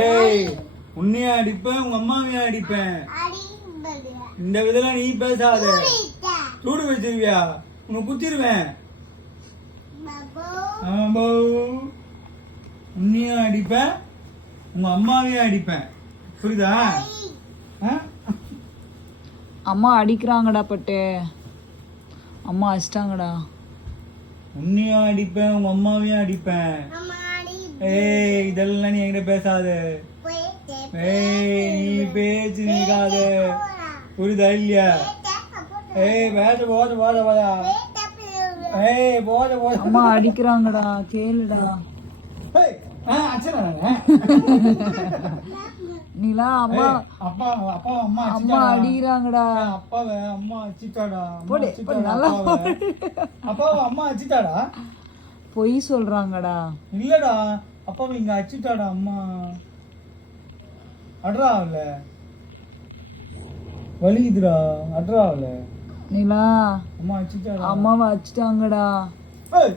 ஏய், உன்னையா அடிப்பேன், உங்க அம்மாவையும் அடிப்பேன். இந்த விதெல்லாம் நீ பேசாத. சூடு வச்சிருவியா? உன்னை குத்திருவேன். ஆமா, உன்னையும் அடிப்பேன், உங்க அம்மாவையும் அடிப்பேன். புரியுதா? அம்மா அடிக்கிறாங்கடா பட்டு. அம்மா அடிச்சிட்டாங்கடா. உன்னையும் அடிப்பேன், உங்க அம்மாவையும் அடிப்பேன். ஏய், இதெல்லாம் நீ என்கிட்ட பேசாத. ஏய், நீ பேச்சு நீக்காத. புரியுதா இல்லையா? ஏய், பேச போத போத போதா. ஏய், போத போத. அம்மா அடிக்கிறாங்கடா, கேளுடா. ஏய், அச்சனா நீலா அம்மா அப்பா அப்பா அம்மா அம்மா அடிக்கிறாங்கடா. அப்பாவை அம்மா அடிச்சிட்டாடா. போடு நல்லா அப்பாவை அம்மா அடிச்சிட்டாடா. பொய் சொல்றாங்கடா. இல்லடா, அப்பாவை இங்க அடிச்சிட்டாடா அம்மா. அட்ரா அவள வலிக்குதுடா. அட்ரா அவள. நீலா அம்மா அடிச்சிட்டாடா. அம்மாவை அடிச்சிட்டாங்கடா. ஏய்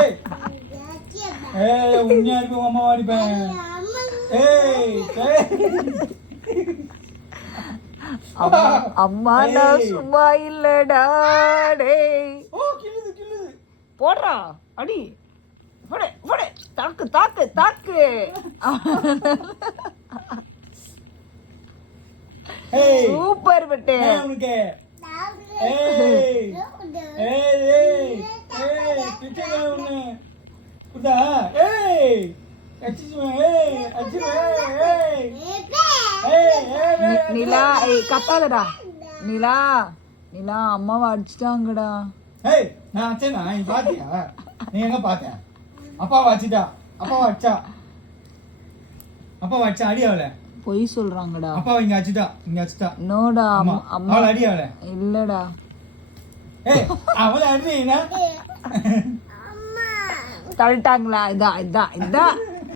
ஏய் ஏய், உன்னையா அடிப்பேன், உங்க அம்மாவை அடிப்பேன். ஏய் அம்மா நான் சும்மா இல்லடா. டேய் கிள்ளுது கிள்ளுது. போடுறா அடி. போடு போடு. தாக்கு தாக்கு தாக்கு. ஏய், சூப்பர் பட்டு. உனக்கு ஏய் ஏய் ஏய் ஏய் பிச்சையா உன்னை புதா. ஏய் அச்சிச்சுமே. ஏய் அச்சிமே. ஏய் ஏய் ஏய் நிலா ஏய் கத்தாதடா. நிலா நிலா அம்மாவை அடிச்சிட்டாங்கடா. ஏய், நான் அச்சேனா? நீ பாத்தியா? நீ எங்க பாத்தியா? அப்பாவை அடிச்சிட்டா. அப்பாவை அடிச்சா. அப்பாவை அடிச்சா. அடி அவளை. பொய் சொல்றாங்கடா. அப்பாவை இங்க அடிச்சிட்டா. இங்க அடிச்சிட்டா. நோடா அம்மா அவளை அடி அவளை. இல்லடா. ஏய், அவளை அடி. தள்ளிட்டாங்களா? இதான் இதான் இதான்